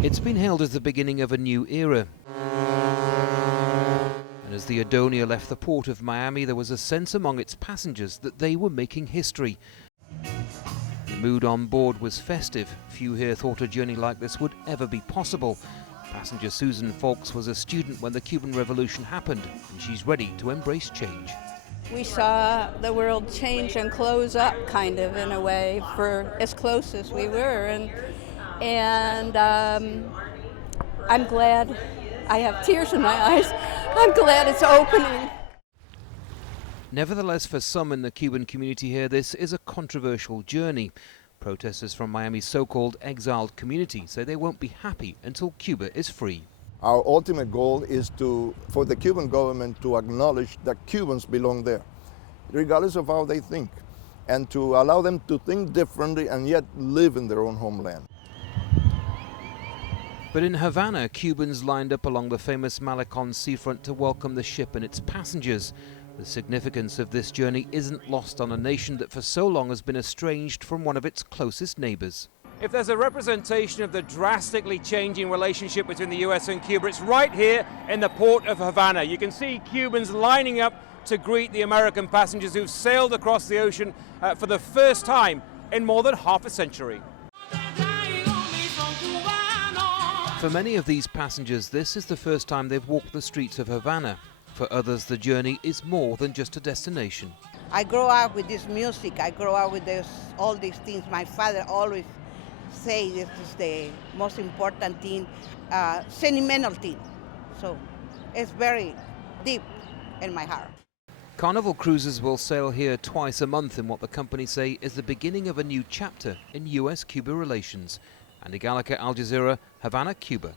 It's been hailed as the beginning of a new era. And as the Adonia left the port of Miami, there was a sense among its passengers that they were making history. The mood on board was festive. Few here thought a journey like this would ever be possible. Passenger Susan Fawkes was a student when the Cuban Revolution happened, and she's ready to embrace change. We saw the world change and close up, kind of, in a way, for as close as we were. And I'm glad. I have tears in my eyes. I'm glad it's opening. Nevertheless, for some in the Cuban community here, this is a controversial journey. Protesters from Miami's so-called exiled community say they won't be happy until Cuba is free. Our ultimate goal is for the Cuban government to acknowledge that Cubans belong there, regardless of how they think, and to allow them to think differently and yet live in their own homeland. But in Havana, Cubans lined up along the famous Malecon seafront to welcome the ship and its passengers. The significance of this journey isn't lost on a nation that for so long has been estranged from one of its closest neighbors. If there's a representation of the drastically changing relationship between the US and Cuba, it's right here in the port of Havana. You can see Cubans lining up to greet the American passengers who've sailed across the ocean for the first time in more than half a century. For many of these passengers, this is the first time they've walked the streets of Havana. For others, the journey is more than just a destination. I grew up with this music. I grew up with all these things. My father always say this is the most important thing, sentimental thing. So it's very deep in my heart. Carnival cruises will sail here twice a month in what the company say is the beginning of a new chapter in US-Cuba relations. Andy Gallagher, Al Jazeera, Havana, Cuba.